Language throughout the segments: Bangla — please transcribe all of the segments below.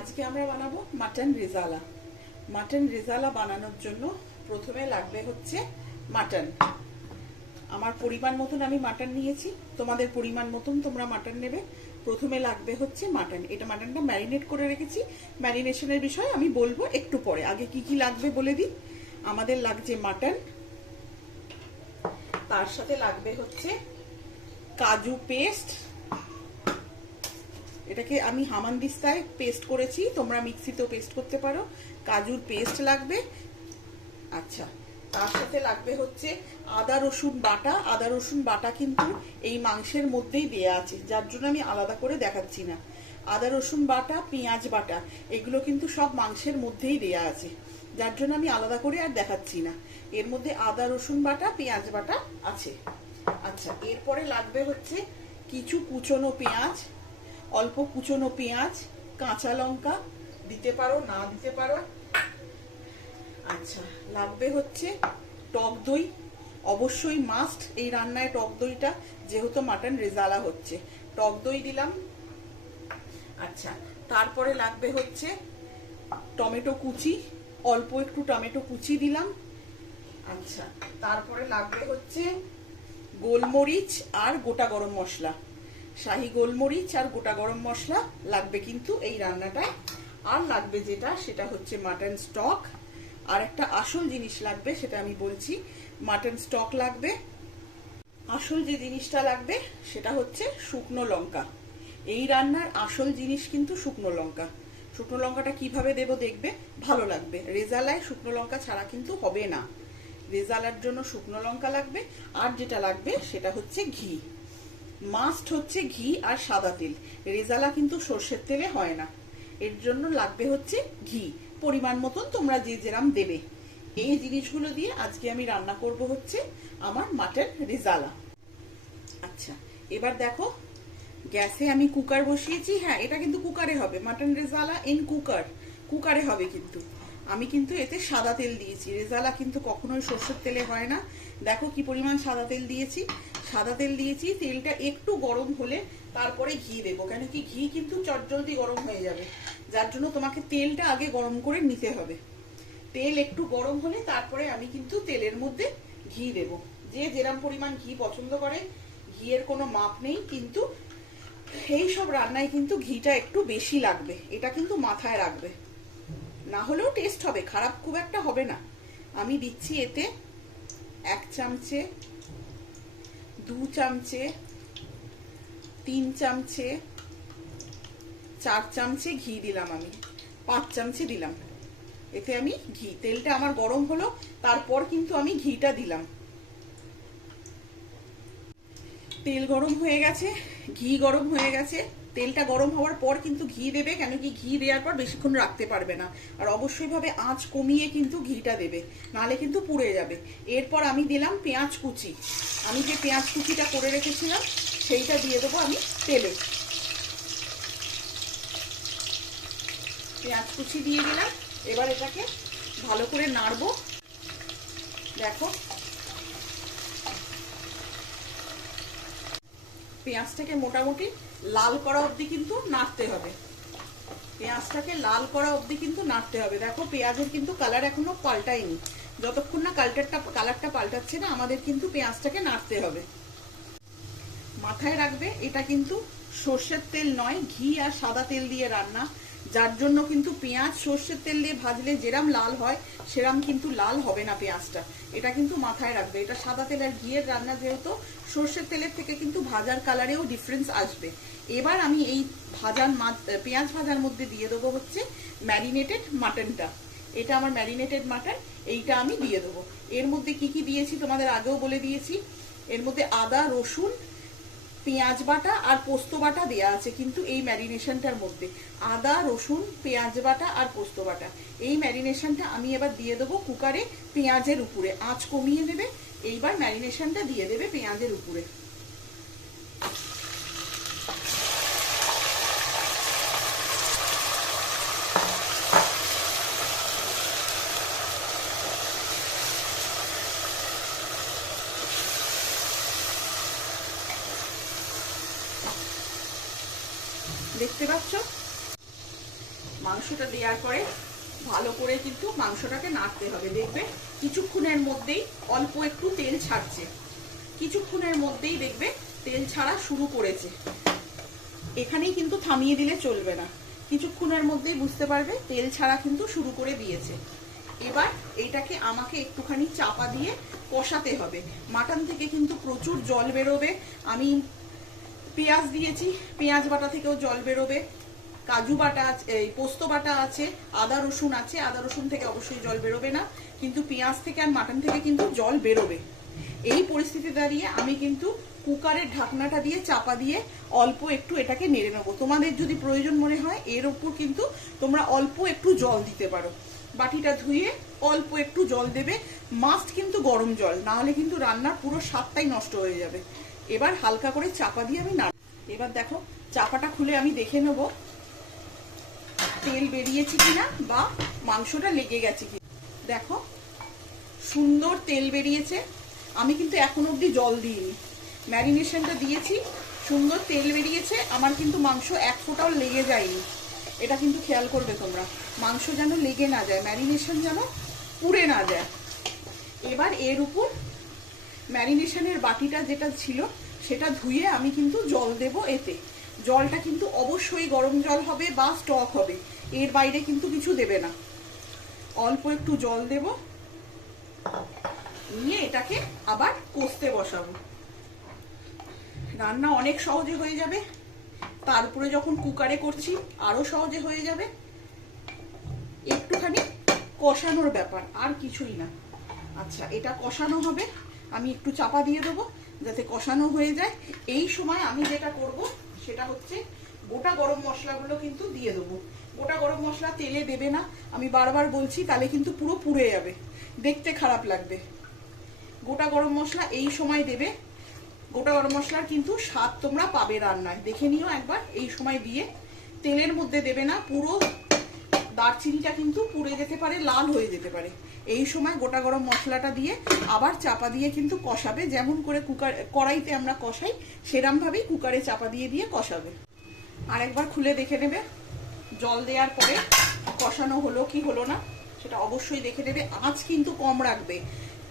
আজকে আমরা বানাবো মাটন রেজালা। মাটন রেজালা বানানোর জন্য প্রথমে লাগবে হচ্ছে মাটন। আমার পরিমাণ মতন আমি মাটন নিয়েছি, তোমাদের পরিমাণ মতন তোমরা মাটন নেবে। প্রথমে লাগবে হচ্ছে মাটন। এটা মাটনটা ম্যারিনেট করে রেখেছি, ম্যারিনেশনের বিষয় আমি বলবো একটু পরে। আগে কি কি লাগবে বলে দিই। আমাদের লাগছে মাটন, তার সাথে লাগবে হচ্ছে কাজু পেস্ট। এটাকে আমি হামানদিস্তায় পেস্ট করেছি, তোমরা মিক্সিতেও পেস্ট করতে পারো। কাজুর পেস্ট লাগবে। আচ্ছা, তার সাথে লাগবে হচ্ছে আদা রসুন বাটা। আদা রসুন বাটা কিন্তু এই মাংসের মধ্যেই দেয়া আছে, যার জন্য আমি আলাদা করে দেখাচ্ছি না। আদা রসুন বাটা, পেঁয়াজ বাটা, এগুলো কিন্তু সব মাংসের মধ্যেই দেয়া আছে, যার জন্য আমি আলাদা করে আর দেখাচ্ছি না। এর মধ্যে আদা রসুন বাটা, পেঁয়াজ বাটা আছে। আচ্ছা, এরপরে লাগবে হচ্ছে কিছু কুচনো পেঁয়াজ, অল্প কুচনো পেঁয়াজ, কাঁচা লঙ্কা, দিতে পারো না দিতে পারো। আচ্ছা, লাগবে হচ্ছে টক দই, অবশ্যই মাস্ট এই রান্নায় টক দইটা, যেহেতু মাটন রেজালা হচ্ছে। টক দই দিলাম। আচ্ছা, তারপরে লাগবে হচ্ছে টমেটো কুচি, অল্প একটু টমেটো কুচি দিলাম। আচ্ছা, তারপরে লাগবে হচ্ছে গোলমরিচ আর গোটা গরম মশলা, শাহি গোলমরিচ আর গোটা গরম মশলা লাগবে কিন্তু এই রান্নাটায়। আর লাগবে যেটা, সেটা হচ্ছে মাটন স্টক। আর একটা আসল জিনিস লাগবে, সেটা আমি বলছি। মাটন স্টক লাগবে। আসল যে জিনিসটা লাগবে সেটা হচ্ছে শুকনো লঙ্কা। এই রান্নার আসল জিনিস কিন্তু শুকনো লঙ্কা। শুকনো লঙ্কাটা কিভাবে দেবো দেখবে, ভালো লাগবে। রেজালায় শুকনো লঙ্কা ছাড়া কিন্তু হবে না। রেজালার জন্য শুকনো লঙ্কা লাগবে। আর যেটা লাগবে সেটা হচ্ছে ঘি। মাস্ট হচ্ছে ঘি আর সাদা তেল। রেজালা কিন্তু সর্ষের তেলে হয় না, এর জন্য লাগবে হচ্ছে ঘি। পরিমাণ মতন তোমরা যে যেরাম দেবে। এই জিনিসগুলো দিয়ে আজকে আমি রান্না করব হচ্ছে আমার মাটন রেজালা। আচ্ছা, এবার দেখো, গ্যাসে আমি কুকার বসিয়েছি। হ্যাঁ, এটা কিন্তু কুকারে হবে, মাটন রেজালা ইন কুকার, কুকারে হবে। কিন্তু আমি কিন্তু এতে সাদা তেল দিয়েছি। রেজালা কিন্তু কখনোই সর্ষের তেলে হয় না। দেখো কি পরিমাণ সাদা তেল দিয়েছি। সাদা তেল দিয়েছি, তেলটা একটু গরম হলে তারপরে ঘি দেবো, কেন কি ঘি কিন্তু চটজলদি গরম হয়ে যাবে, যার জন্য তোমাকে তেলটা আগে গরম করে নিতে হবে। তেল একটু গরম হলে তারপরে আমি কিন্তু তেলের মধ্যে ঘি দেব। যে যেরকম পরিমাণ ঘি পছন্দ করে, ঘিয়ের কোনো মাপ নেই, কিন্তু এই সব রান্নায় কিন্তু ঘিটা একটু বেশি লাগবে, এটা কিন্তু মাথায় রাখবে। না হলেও টেস্ট হবে, খারাপ খুব একটা হবে না। আমি দিচ্ছি এতে 1 চামচে, 2 চামচে, 3 চামচে, 4 চামচে ঘি দিলাম আমি, 5 চামচে দিলাম এতে আমি ঘি। তেলটা আমার গরম হলো, তারপর কিন্তু আমি ঘিটা দিলাম। তেল গরম হয়ে গেছে, ঘি গরম হয়ে গেছে। তেলটা গরম হওয়ার পর কিন্তু ঘি দেবে, কেন কি ঘি দেওয়ার পর বেশিক্ষণ রাখতে পারবে না। আর অবশ্যই ভাবে আঁচ কমিয়ে কিন্তু ঘিটা দেবে, নাহলে কিন্তু পুড়ে যাবে। এরপর আমি দিলাম পেঁয়াজ কুচি। আমি যে পেঁয়াজ কুচিটা করে রেখেছিলাম সেইটা দিয়ে দেবো আমি তেলে। পেঁয়াজ কুচি দিয়ে দিলাম। এবার এটাকে ভালো করে নাড়বো। দেখো, পেঁয়াজটাকে মোটামুটি লাল করা অবধি কিন্তু নাড়তে হবে। পেঁয়াজটাকে লাল করা অবধি কিন্তু নাড়তে হবে। দেখো, পেঁয়াজের কিন্তু কালার এখনো পাল্টায়নি। যতক্ষণ না কালারটা পাল্টাচ্ছে না, আমাদের কিন্তু পেঁয়াজটাকে নাড়তে হবে। মাথায় রাখবে, এটা কিন্তু সর্ষের তেল নয়, ঘি আর সাদা তেল দিয়ে রান্না, যার জন্য কিন্তু পেঁয়াজ সর্ষের তেল দিয়ে ভাজলে যেরাম লাল হয় সেরাম কিন্তু লাল হবে না পেঁয়াজটা। এটা কিন্তু মাথায় রাখবে। এটা সাদা তেল আর ঘিয়ের রান্না, যেহেতু সর্ষের তেলের থেকে কিন্তু ভাজার কালারেও ডিফারেন্স আসবে। এবার আমি এই পেঁয়াজ ভাজার মধ্যে দিয়ে দেবো হচ্ছে ম্যারিনেটেড মাটনটা। এটা আমার ম্যারিনেটেড মাটন, এইটা আমি দিয়ে দেবো। এর মধ্যে কি কি দিয়েছি তোমাদের আগেও বলে দিয়েছি। এর মধ্যে আদা রসুন পেঁয়াজ বাটা আর পোস্ত বাটা দেয়া আছে কিন্তু এই ম্যারিনেশনটার মধ্যে। আদা রসুন পেঁয়াজ বাটা আর পোস্ত বাটা, এই ম্যারিনেশনটা আমি এবার দিয়ে দেবো কুকারে পেঁয়াজের উপরে। আঁচ কমিয়ে দেবে, এইবার ম্যারিনেশনটা দিয়ে দেবে পেঁয়াজের উপরে। দেখতে পাচ্ছ মাংসটা দেওয়ার পরে ভালো করে কিন্তু মাংসটাকে নাড়তে হবে। দেখবে কিছুক্ষণের মধ্যেই অল্প একটু তেল ছাড়ছে, কিছুক্ষণের মধ্যেই দেখবে তেল ছাড়া শুরু করেছে। এখানেই কিন্তু থামিয়ে দিলে চলবে না, কিছুক্ষণের মধ্যেই বুঝতে পারবে তেল ছাড়া কিন্তু শুরু করে দিয়েছে। এবার এইটাকে আমাকে একটুখানি চাপা দিয়ে কষাতে হবে। মাটন থেকে কিন্তু প্রচুর জল বেরোবে। আমি পেঁয়াজ দিয়েছি, পেঁয়াজ বাটা থেকেও জল বেরোবে, কাজু বাটা আছে, পোস্ত বাটা আছে, আদা রসুন আছে, আদা রসুন থেকে অবশ্যই জল বেরোবে না, কিন্তু পেঁয়াজ থেকে আর মাটন থেকে কিন্তু জল বেরোবে। এই পরিস্থিতি দাঁড়িয়ে আমি কিন্তু কুকারের ঢাকনাটা দিয়ে চাপা দিয়ে অল্প একটু এটাকে নেড়ে নেবো। তোমাদের যদি প্রয়োজন মনে হয় এর উপর কিন্তু তোমরা অল্প একটু জল দিতে পারো। বাটিটা ধুয়ে অল্প একটু জল দেবে, মাস্ট কিন্তু গরম জল, না হলে কিন্তু রান্নার পুরো স্বাদটাই নষ্ট হয়ে যাবে। এবার হালকা করে চাপা দিয়ে আমি নাড়ব। এবার দেখো চাপাটা খুলে আমি দেখে নেব তেল বেরিয়েছে কিনা বা মাংসটা লেগে গেছে কি। দেখো সুন্দর তেল বেরিয়েছে। আমি কিন্তু এখন অবধি জল দিইনি, ম্যারিনেশনটা দিয়েছি, সুন্দর তেল বেরিয়েছে। আমার কিন্তু মাংস এক ফোঁটাও লেগে যায়নি। এটা কিন্তু খেয়াল করবে তোমরা, মাংস যেন লেগে না যায়, ম্যারিনেশন যেন পুড়ে না যায়। এবার এর উপর ম্যারিনেশনের বাটিটা যেটা ছিল সেটা ধুয়ে আমি কিন্তু জল দেব। এতে জলটা কিন্তু অবশ্যই গরম জল হবে বা স্টক হবে, এর বাইরে কিন্তু কিছু দেবে না। অল্প একটু জল দেব, নিয়ে এটাকে আবার কষতে বসাবো। রান্না অনেক সহজে হয়ে যাবে, তারপরে যখন কুকারে করছি আরো সহজে হয়ে যাবে। একটুখানি কষানোর ব্যাপার, আর কিছুই না। আচ্ছা, এটা কষানো হবে, আমি একটু চাপা দিয়ে দেবো যাতে কষানো হয়ে যায়। এই সময় আমি যেটা করব সেটা হচ্ছে গোটা গরম মশলাগুলো কিন্তু দিয়ে দেবো। গোটা গরম মশলা তেলে দেবে না, আমি বারবার বলছি, তাহলে কিন্তু পুরো পুড়ে যাবে, দেখতে খারাপ লাগবে। গোটা গরম মশলা এই সময় দেবে। গোটা গরম মশলার কিন্তু স্বাদ তোমরা পাবে রান্নায়, দেখে নিও একবার। এই সময় দিয়ে তেলের মধ্যে দেবে না, পুরো দারচিনিটা কিন্তু পুড়ে যেতে পারে, লাল হয়ে যেতে পারে। এই সময় গোটা গরম মশলাটা দিয়ে আবার চাপা দিয়ে কিন্তু কষাবে, যেমন করে কড়াইতে আমরা কষাই সেরকম ভাবেই কুকারে চাপা দিয়ে দিয়ে কষাবে। আর একবার খুলে দেখে নেবে জল দেওয়ার পরে কষানো হলো কি হলো না সেটা অবশ্যই দেখে নেবে। আঁচ কিন্তু কম রাখবে,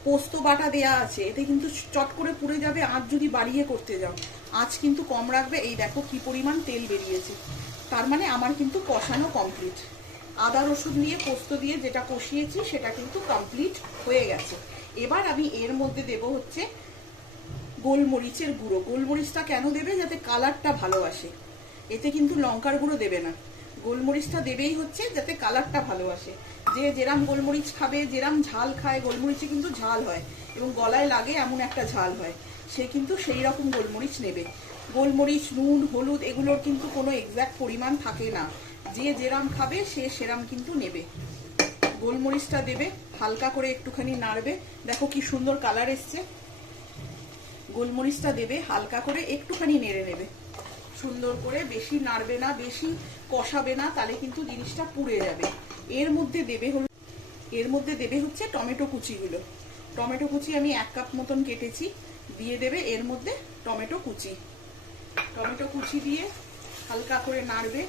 পোস্ত বাটা দেয়া আছে, এতে কিন্তু চট করে পুড়ে যাবে আঁচ যদি বাড়িয়ে করতে যাও। আঁচ কিন্তু কম রাখবে। এই দেখো কি পরিমাণ তেল বেরিয়েছে, তার মানে আমার কিন্তু কষানো কমপ্লিট। আদা রসুন দিয়ে পোস্ত দিয়ে যেটা কষিয়েছি সেটা কিন্তু কমপ্লিট হয়ে গেছে। এবার আমি এর মধ্যে দেব হচ্ছে গোলমরিচের গুঁড়ো। গোলমরিচটা কেন দেবে? যাতে কালারটা ভালো আসে। এতে কিন্তু লঙ্কার গুঁড়ো দেবে না, গোলমরিচটা দেবেই হচ্ছে যাতে কালারটা ভালো আসে। যে যেরাম গোলমরিচ খাবে, যেরাম ঝাল খায়, গোলমরিচে কিন্তু ঝাল হয় এবং গলায় লাগে এমন একটা ঝাল হয়, সে কিন্তু সেই রকম গোলমরিচ নেবে। গোলমরিচ, নুন, হলুদ এগুলোর কিন্তু কোনো এক্সাক্ট পরিমাণ থাকে না, যে যেরাম খাবে সে সেরাম কিন্তু নেবে। গোলমরিচটা দেবে, হালকা করে একটুখানি নাড়বে। দেখো কি সুন্দর কালার এসছে। গোলমরিচটা দেবে, হালকা করে একটুখানি নেড়ে নেবে সুন্দর করে, বেশি নাড়বে না, বেশি কষাবে না, তাহলে কিন্তু জিনিসটা পুড়ে যাবে। এর মধ্যে দেবে হচ্ছে টমেটো কুচিগুলো। টমেটো কুচি আমি 1 কাপ মতন কেটেছি, দিয়ে দেবে এর মধ্যে টমেটো কুচি। টমেটো কুচি দিয়ে হালকা করে নাড়বে,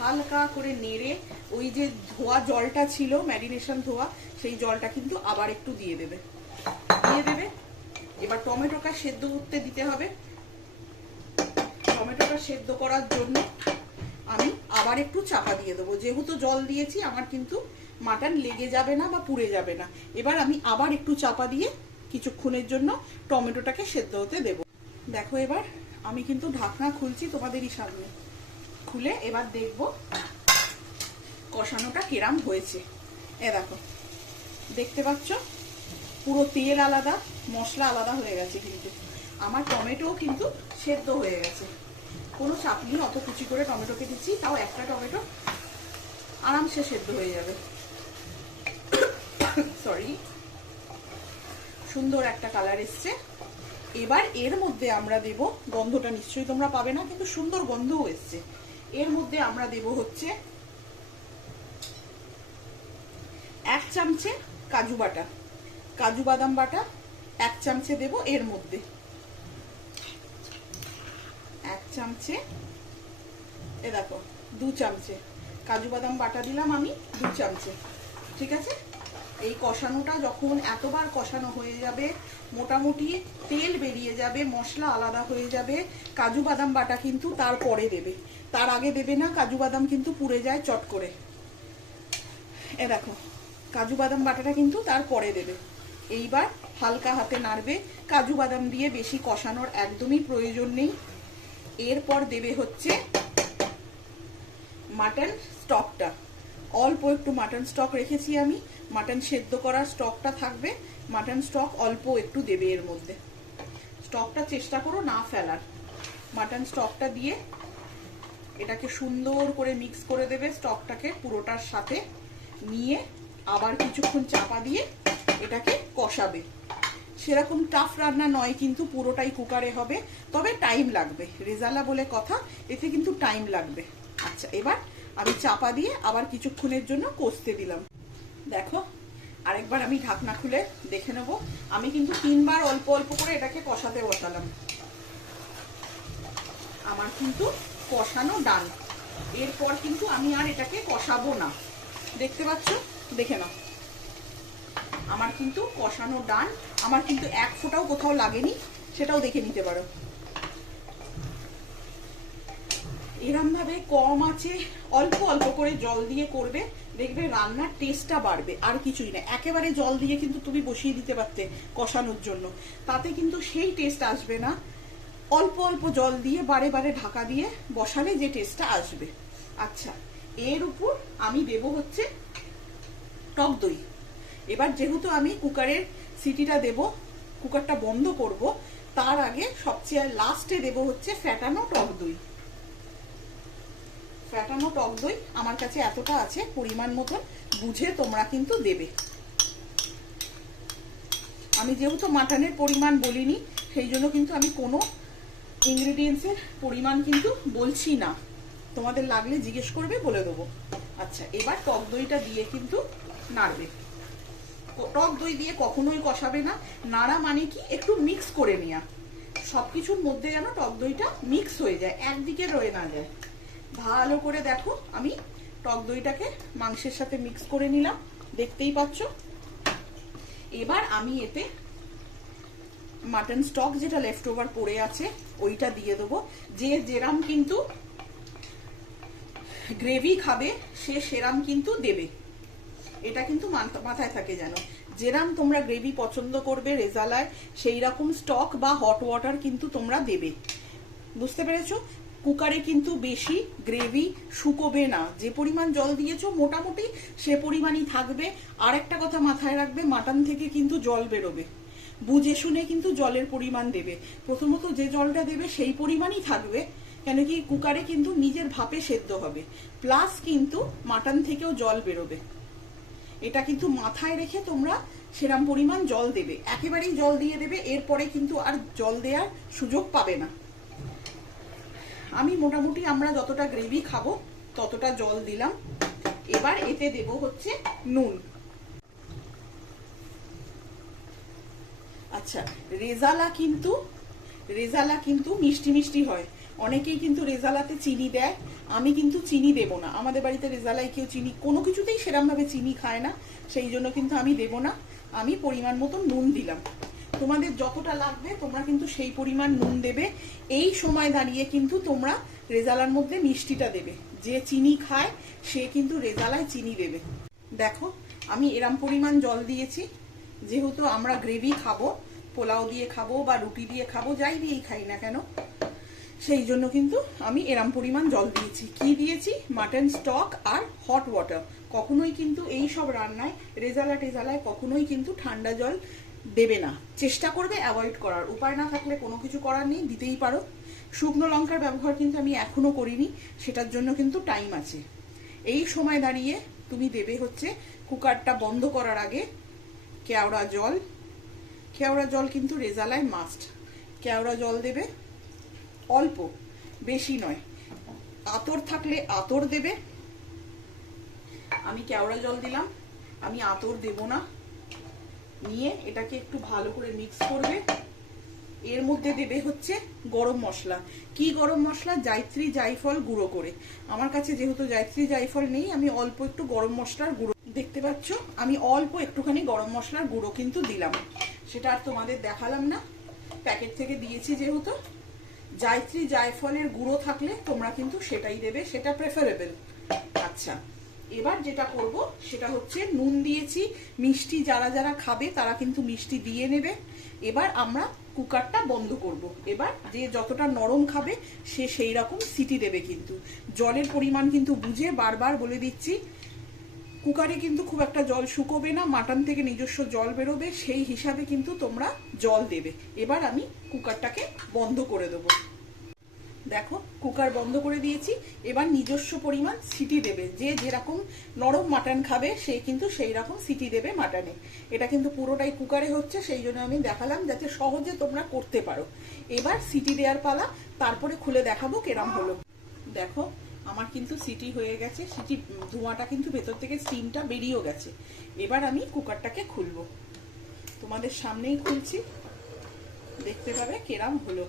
হালকা করে নেড়ে ওই যে ধোয়া জলটা ছিল, ম্যারিনেশন ধোয়া, সেই জলটা কিন্তু আবার একটু দিয়ে দেবে। এবার টমেটোটা সেদ্ধ করতে দিতে হবে। টমেটোটা সেদ্ধ করার জন্য আমি আবার একটু চাপা দিয়ে দেবো, যেহেতু জল দিয়েছি আমার কিন্তু মাটন লেগে যাবে না বা পুড়ে যাবে না। এবার আমি আবার একটু চাপা দিয়ে কিছুক্ষণের জন্য টমেটোটাকে সেদ্ধ হতে দেব। দেখো এবার আমি কিন্তু ঢাকনা খুলছি তোমাদেরই সামনে, খুলে এবার দেখব কষানোটা কিরাম হয়েছে। দেখো, দেখতে পাচ্ছ পুরো তেল আলাদা, মশলা আলাদা হয়ে গেছে, কিন্তু আমার টমেটোও কিন্তু সেদ্ধ হয়ে গেছে। কোনো চাপ নেই, অত কুচি করে টমেটো কেটেছি, তাও একটা টমেটো আরামসে সেদ্ধ হয়ে যাবে। সরি, সুন্দর একটা কালার এসছে। এবার এর মধ্যে আমরা দেব, গন্ধটা নিশ্চয়ই তোমরা পাবে না, কিন্তু সুন্দর গন্ধও এসছে। এর মধ্যে আমরা দেব হচ্ছে 1 চামচে কাজু বাটা, কাজু বাদাম বাটা 1 চামচে দেব এর মধ্যে। 1 চামচে, দেখো 2 চামচে কাজু বাদাম বাটা দিলাম আমি 2 চামচে। ঠিক আছে, এই কষানোটা যখন এতবার কষানো হয়ে যাবে, মোটামুটি তেল বেরিয়ে যাবে, মশলা আলাদা হয়ে যাবে, কাজু বাদাম বাটা কিন্তু তারপরে দেবে, তার আগে দেবে না। কাজু বাদাম কিন্তু পুড়ে যায় চট করে। এ দেখো, কাজু বাদাম বাটাটা কিন্তু তারপরে দেবে। এইবার হালকা হাতে নাড়বে। কাজু বাদাম দিয়ে বেশি কষানোর একদমই প্রয়োজন নেই। এরপর দেবে হচ্ছে মাটন স্টকটা। অল্প একটু মাটন স্টক রেখেছি আমি, মাটন সেদ্ধ করার স্টকটা থাকবে। মাটন স্টক অল্প একটু দেবে এর মধ্যে। স্টকটা চেষ্টা করো না ফেলার। মাটন স্টকটা দিয়ে এটাকে সুন্দর করে মিক্স করে দেবে, স্টকটাকে পুরোটার সাথে নিয়ে আবার কিছুক্ষণ চাপা দিয়ে এটাকে কষাবে। সেরকম টাফ রান্না নয় কিন্তু, পুরোটাই কুকারে হবে, তবে টাইম লাগবে। রেজালা বলে কথা, এতে কিন্তু টাইম লাগবে। আচ্ছা, এবার আমি চাপা দিয়ে আবার কিছুক্ষণের জন্য কষতে দিলাম। দেখো, আরেকবার আমি ঢাকনা খুলে দেখে নেব। আমি কিন্তু 3 বার অল্প অল্প করে এটাকে কষাতে বসালাম। আমার কিন্তু কষানো ডান। এরপর কিন্তু আমি আর এটাকে কষাবো না। দেখতে পাচ্ছ? দেখে নাও, আমার কিন্তু কষানো ডান। আমার কিন্তু 1 ফোঁটাও কোথাও লাগেনি, সেটাও দেখে নিতে পারো। এরম ভাবে কম আছে অল্প অল্প করে জল দিয়ে করবে, দেখবে রান্নার টেস্টটা বাড়বে। আর কিছুই না। একেবারে জল দিয়ে কিন্তু তুমি বসিয়ে দিতে পারতে কষানোর জন্য, তাতে কিন্তু সেই টেস্ট আসবে না। অল্প অল্প জল দিয়ে বারে বারে ঢাকা দিয়ে বসালে যে টেস্টটা আসবে। আচ্ছা, এর উপর আমি দেব হচ্ছে টক দই। এবার যেহেতু আমি কুকারের সিটিটা দেব, কুকারটা বন্ধ করব, তার আগে সবচেয়ে লাস্টে দেব হচ্ছে ফ্যাটানো টক দই। ফ্যাটানো টক দই আমার কাছে এতটা আছে, পরিমাণ মতন বুঝে তোমরা কিন্তু দেবে। আমি যেহেতু মাটনের পরিমাণ বলিনি, সেই জন্য কিন্তু আমি কোনো ইনগ্রেডিয়েন্টসের পরিমাণ কিন্তু বলছি না। তোমাদের লাগলে জিজ্ঞেস করবে, বলে দেবো। আচ্ছা, এবার টক দইটা দিয়ে কিন্তু নাড়বে। টক দই দিয়ে কখনোই কষাবে না। নাড়া মানে কি, একটু মিক্স করে নেওয়া। সবকিছুর মধ্যে যেন টক দইটা মিক্স হয়ে যায়, একদিকে রয়ে না যায়। ভালো করে দেখো, আমি টক দইটাকে মাংসের সাথে মিক্স করে নিলাম, দেখতেই পাচ্ছ। এবার আমি এতে মাটন স্টক যেটা লেফট ওভার পড়ে আছে ওইটা দিয়ে দেবো। যে যেরাম কিন্তু গ্রেভি খাবে সে সেরাম কিন্তু দেবে, এটা কিন্তু মাথায় থাকে যেন। যেরাম তোমরা গ্রেভি পছন্দ করবে রেজালায়, সেই রকম স্টক বা হট ওয়াটার কিন্তু তোমরা দেবে। বুঝতে পেরেছো? কুকারে কিন্তু বেশি গ্রেভি শুকোবে না। যে পরিমাণ জল দিয়েছো মোটামুটি সে পরিমাণই থাকবে। আর একটা কথা মাথায় রাখবে, মাটন থেকে কিন্তু জল বেরোবে, বুঝে শুনে কিন্তু জলের পরিমাণ দেবে। প্রথমত যে জলটা দেবে সেই পরিমাণই থাকবে, কেন কি কুকারে কিন্তু নিজের ভাপে সেদ্ধ হবে, প্লাস কিন্তু মাটন থেকেও জল বেরোবে। এটা কিন্তু মাথায় রেখে তোমরা সেরাম পরিমাণ জল দেবে। একেবারেই জল দিয়ে দেবে, এরপরে কিন্তু আর জল দেওয়ার সুযোগ পাবে না। আমি মোটামুটি আমরা যতটা গ্রেভি খাবো ততটা জল দিলাম। এবার এতে দেব হচ্ছে নুন। আচ্ছা, রেজালা কিন্তু মিষ্টি মিষ্টি হয়। অনেকেই কিন্তু রেজালাতে চিনি দেয়, আমি কিন্তু চিনি দেব না। আমাদের বাড়িতে রেজালায় কেউ চিনি কোনো কিছুতেই সেরকম ভাবে চিনি খায় না, সেই জন্য কিন্তু আমি দেব না। আমি পরিমাণ মতো নুন দিলাম। তোমাদের যতটা লাগবে তোমরা কিন্তু সেই পরিমাণ নুন দেবে। এই সময় দাঁড়িয়ে কিন্তু তোমরা রেজালার মধ্যে মিষ্টিটা দেবে। যে চিনি খায় সে কিন্তু রেজালায় চিনি দেবে। দেখো, আমি এরম পরিমাণ জল দিয়েছি। যেহেতু আমরা গ্রেভি খাবো, পোলাও দিয়ে খাবো বা রুটি দিয়ে খাবো, যাই দিয়েই খাই না কেন, সেই জন্য কিন্তু আমি এরম পরিমাণ জল দিয়েছি। কি দিয়েছি? মাটন স্টক আর হট ওয়াটার। কখনোই কিন্তু এই সব রান্নায় রেজালায় কখনোই কিন্তু ঠান্ডা জল দেবে না। চেষ্টা করবে অ্যাভয়েড করার। উপায় না থাকলে কোনো কিছু করার নেই, দিতেই পারো। শুকনো লঙ্কার ব্যবহার কিন্তু আমি এখনো করিনি, সেটার জন্য কিন্তু টাইম আছে। এই সময় দাঁড়িয়ে তুমি দেবে হচ্ছে কুকারটা বন্ধ করার আগে কেওড়া জল। কেওড়া জল কিন্তু রেজালায় মাস্ট। কেওড়া জল দেবে অল্প, বেশি নয়। আতর থাকলে আতর দেবে। আমি কেওড়া জল দিলাম, আমি আতর দেব না। নিয়ে এটাকে একটু ভালো করে মিক্স করবে। এর মধ্যে দেবে হচ্ছে গরম মশলা। কি গরম মশলা? জায়ত্রী জায়ফল গুঁড়ো করে। আমার কাছে যেহেতু জায়ত্রী জায়ফল নেই, আমি অল্প একটু গরম মশলার গুঁড়ো, দেখতে পাচ্ছ আমি অল্প একটুখানি গরম মশলার গুঁড়ো কিন্তু দিলাম। সেটা আর তোমাদের দেখালাম না, প্যাকেট থেকে দিয়েছি যেহেতু। জায়ত্রী জায়ফলের গুঁড়ো থাকলে তোমরা কিন্তু সেটাই দেবে, সেটা প্রেফারেবল। আচ্ছা, এবার যেটা করব সেটা হচ্ছে নুন দিয়েছি, মিষ্টি যারা যারা খাবে তারা কিন্তু মিষ্টি দিয়ে নেবে। এবার আমরা কুকারটা বন্ধ করব। এবার যে যতটা নরম খাবে সে সেই রকম সিটি দেবে, কিন্তু জলের পরিমাণ কিন্তু বুঝে, বারবার বলে দিচ্ছি, কুকারে কিন্তু খুব একটা জল শুকোবে না, মাটন থেকে নিজস্ব জল বেরোবে, সেই হিসাবে কিন্তু তোমরা জল দেবে। এবার আমি কুকারটাকে বন্ধ করে দেবো। দেখো কুকার বন্ধ করে দিয়েছি। এবার নিজস্ব পরিমাণ সিটি দেবে, যে যেরকম নরম মাটন খাবে সে কিন্তু সেই রকম সিটি দেবে মাটনে। এটা কিন্তু পুরোটাই কুকারে হচ্ছে, সেই জন্য আমি দেখালাম যাতে সহজে তোমরা করতে পারো। এবার সিটি দেওয়ার পালা, তারপরে খুলে দেখাবো কেরম হলো। দেখো আমার কিন্তু সিটি হয়ে গেছে, সিটি ধোঁয়াটা কিন্তু ভেতর থেকে স্টিমটা বেরিয়েও গেছে। এবার আমি কুকারটাকে খুলবো, তোমাদের সামনেই খুলছি, দেখতে পাবে কেরম হলো।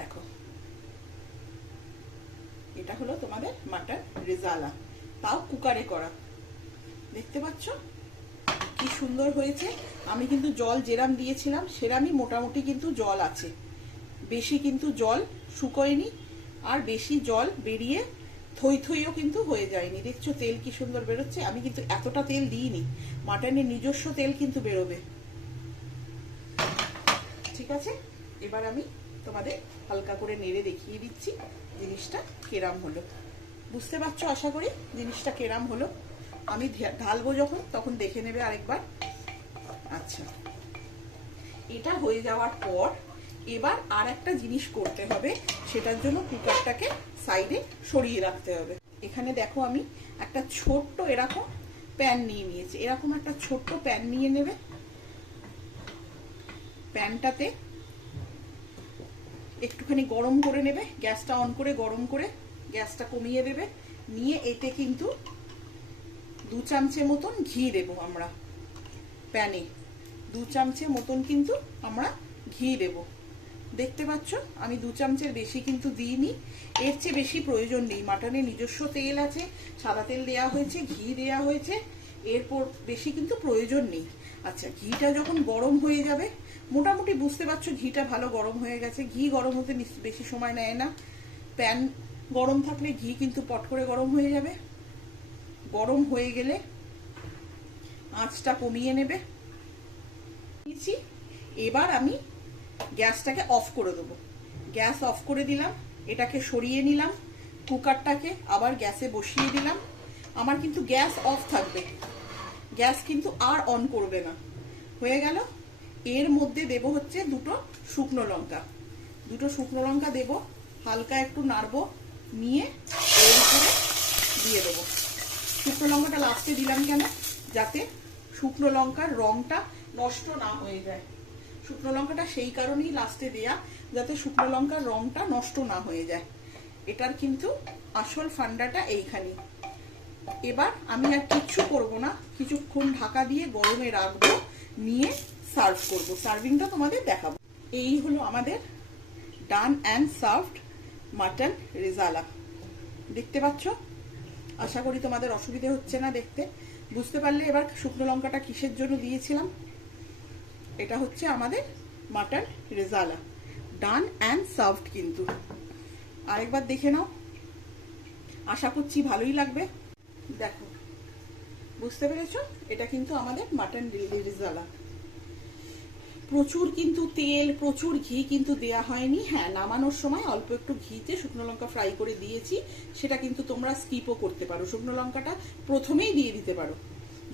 দেখো এটা হলো তোমাদের মাটন রেজালা, তাও কুকারে করা। দেখতে পাচ্ছ কি সুন্দর হয়েছে। আমি কিন্তু জল যেরাম দিয়েছিলাম সেরামই মোটামুটি কিন্তু জল আছে, বেশি কিন্তু জল শুকোয়নি, আর বেশি জল বেরিয়ে থই থইও কিন্তু হয়ে যায়নি। দেখছো তেল কি সুন্দর বেরোচ্ছে। আমি কিন্তু এতটা তেল দিইনি, মাটনের নিজস্ব তেল কিন্তু বেরোবে। ঠিক আছে, এবার আমি তোমাদের হালকা করে নেড়ে দেখিয়ে দিচ্ছি জিনিসটা কেরাম হলো। বুঝতে পারছো আশা করি জিনিসটা কেরাম হলো। আমি ঢালবো যখন তখন দেখে নেবে আরেকবার। আচ্ছা, এটা হয়ে যাওয়ার পর এবার আর একটা জিনিস করতে হবে, সেটার জন্য কুকারটাকে সাইডে সরিয়ে রাখতে হবে। এখানে দেখো আমি একটা ছোট্ট এরকম প্যান নিয়ে নিয়েছি। এরকম একটা ছোট্ট প্যান নিয়ে নেবে। প্যানটাতে একটুখানি গরম করে নেবে, গ্যাসটা অন করে গরম করে গ্যাসটা কমিয়ে দেবে। নিয়ে এতে কিন্তু 2 চামচে মতন ঘি দেব আমরা। প্যানে 2 চামচে মতন কিন্তু আমরা ঘি দেব। দেখতে পাচ্ছ আমি 2 চামচের বেশি কিন্তু দিইনি, এর চেয়ে বেশি প্রয়োজন নেই। মাটনে নিজস্ব তেল আছে, সাদা তেল দেওয়া হয়েছে, ঘি দেওয়া হয়েছে, এরপর বেশি কিন্তু প্রয়োজন নেই। আচ্ছা, ঘিটা যখন গরম হয়ে যাবে, মোটামুটি বুঝতে পারছো ঘিটা ভালো গরম হয়ে গেছে। ঘি গরম হতে বেশি সময় নেয় না, প্যান গরম থাকলে ঘি কিন্তু পট করে গরম হয়ে যাবে। গরম হয়ে গেলে আঁচটা কমিয়ে নেবে। এবার আমি গ্যাসটাকে অফ করে দেবো। গ্যাস অফ করে দিলাম, এটাকে সরিয়ে নিলাম, কুকারটাকে আবার গ্যাসে বসিয়ে দিলাম। আমার কিন্তু গ্যাস অফ থাকবে, গ্যাস কিন্তু আর অন করবে না। হয়ে গেল। এর মধ্যে দেব হচ্ছে 2টো শুকনো লঙ্কা। 2টো শুকনো লঙ্কা দেব, হালকা একটু নাড়বো, নিয়ে এর উপরে দিয়ে দেবো। শুকনো লঙ্কাটা লাস্টে দিলাম কেন? যাতে শুকনো লঙ্কার রংটা নষ্ট না হয়ে যায়। শুকনো লঙ্কাটা সেই কারণেই লাস্টে দেয়া, যাতে শুকনো লঙ্কার রংটা নষ্ট না হয়ে যায়। এটার কিন্তু আসল ফান্ডাটা এইখানে। এবার আমি আর কিচ্ছু করব না, কিছুক্ষণ ঢাকা দিয়ে গরমে রাখবো, নিয়ে সার্ভ করব। সার্ভিংটা তোমাদের দেখাবো। এই হলো আমাদের ডান অ্যান্ড সার্ভড মাটন রেজালা। দেখতে পাচ্ছ? আশা করি তোমাদের অসুবিধে হচ্ছে না দেখতে। বুঝতে পারলে এবার শুকনো লঙ্কাটা কিসের জন্য দিয়েছিলাম। এটা হচ্ছে আমাদের mutton rezala, done and served. কিন্তু আরেকবার দেখে নাও, আশা করছি ভালোই লাগবে। দেখো, বুঝতে পেরেছো? এটা কিন্তু আমাদের মাটন রেজালা। প্রচুর কিন্তু তেল, প্রচুর ঘি কিন্তু দেয়া হয়নি। হ্যাঁ, নামানোর সময় অল্প একটু ঘিতে শুকনো লঙ্কা ফ্রাই করে দিয়েছি, সেটা কিন্তু তোমরা স্কিপও করতে পারো। শুকনো লঙ্কাটা প্রথমেই দিয়ে দিতে পারো,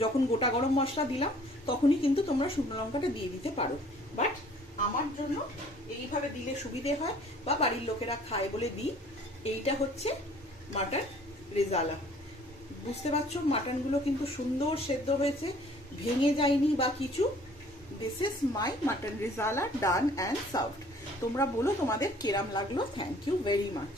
যখন গোটা গরম মশলা দিলাম তখনই কিন্তু তোমরা শুকনো লঙ্কাটা দিয়ে দিতে পারো। বাট আমার জন্য এইভাবে দিলে সুবিধে হয়, বা বাড়ির লোকেরা খায় বলে দিই। এইটা হচ্ছে মাটন রেজালা। বুঝতে পারছো মাটনগুলো কিন্তু সুন্দর সেদ্ধ হয়েছে, ভেঙে যায়নি বা কিছু। This is my mutton rezala done and served. তোমরা বলো তোমাদের কেরাম লাগলো। Thank you very much.